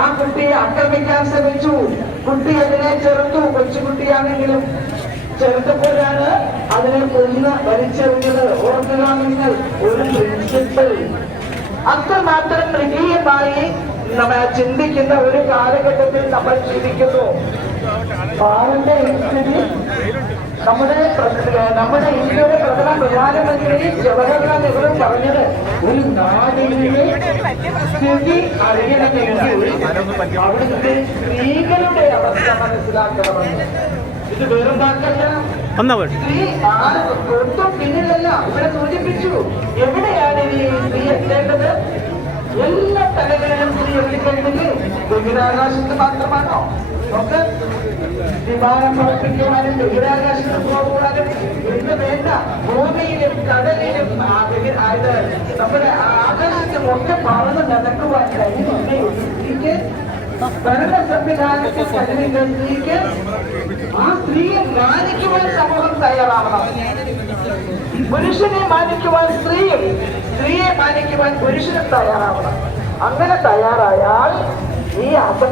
ആ കുട്ടിയെ ആക്രമിക്കാൻ ശ്രമിച്ചു. കുട്ടി അതിനെ ചെറുത്തു. കൊച്ചുകുട്ടിയാണെങ്കിലും ചെറുത്തപ്പോഴാണ് അതിനെ കൊന്ന് വലിച്ചെറിഞ്ഞത്. ഓർക്കുക നിങ്ങൾ, ഒരു പ്രിൻസിപ്പിൾ അത്രമാത്രം മൃഗീയമായി നമ്മൾ ചിന്തിക്കുന്ന ഒരു കാലഘട്ടത്തിൽ നമ്മൾ ജീവിക്കുന്നു. പാവന്റെ സ്ഥിതി നമ്മുടെ ഇന്ത്യയുടെ പ്രധാനമന്ത്രി ജവഹർലാൽ നെഹ്റു പറഞ്ഞത്, ഒരു നാടിന്റെ സ്ഥിതി അറിയണമെങ്കിൽ അവിടുത്തെ സ്ത്രീകളുടെ അവസ്ഥ മനസ്സിലാക്കണമെന്ന്. ഇത് വെറും വാക്കല്ല. സ്ത്രീ ഒട്ടും പിന്നിലല്ല. ഇവിടെ സൂചിപ്പിച്ചു, എവിടെയാണ് ഈ സ്ത്രീ എത്തേണ്ടത്? എല്ലാ തലങ്ങളിലും സ്ത്രീ എത്തിക്കഴിഞ്ഞെങ്കിൽ ബഹിരാകാശത്ത് മാത്രമാണോ? നമുക്ക് വിമാനം പ്രവർത്തിക്കുവാനും ബഹിരാകാശത്ത് പോകുവാനും എന്ന് വേണ്ട, ഭൂമിയിലും കടലിലും നമ്മുടെ ആകാശത്തും ഒക്കെ പറന്ന് നടക്കുവാൻ കഴിയുന്നുണ്ട് സ്ത്രീക്ക്. ഭരണ സംവിധാനത്തിൽ കഴിയുന്ന സ്ത്രീക്ക് ആ സ്ത്രീയെ മാനിക്കുവാൻ സമൂഹം തയ്യാറാവണം. പുരുഷനെ മാനിക്കുവാൻ സ്ത്രീയും, സ്ത്രീയെ മാനിക്കുവാൻ പുരുഷനും തയ്യാറാവണം. അങ്ങനെ തയ്യാറായാൽ ഈ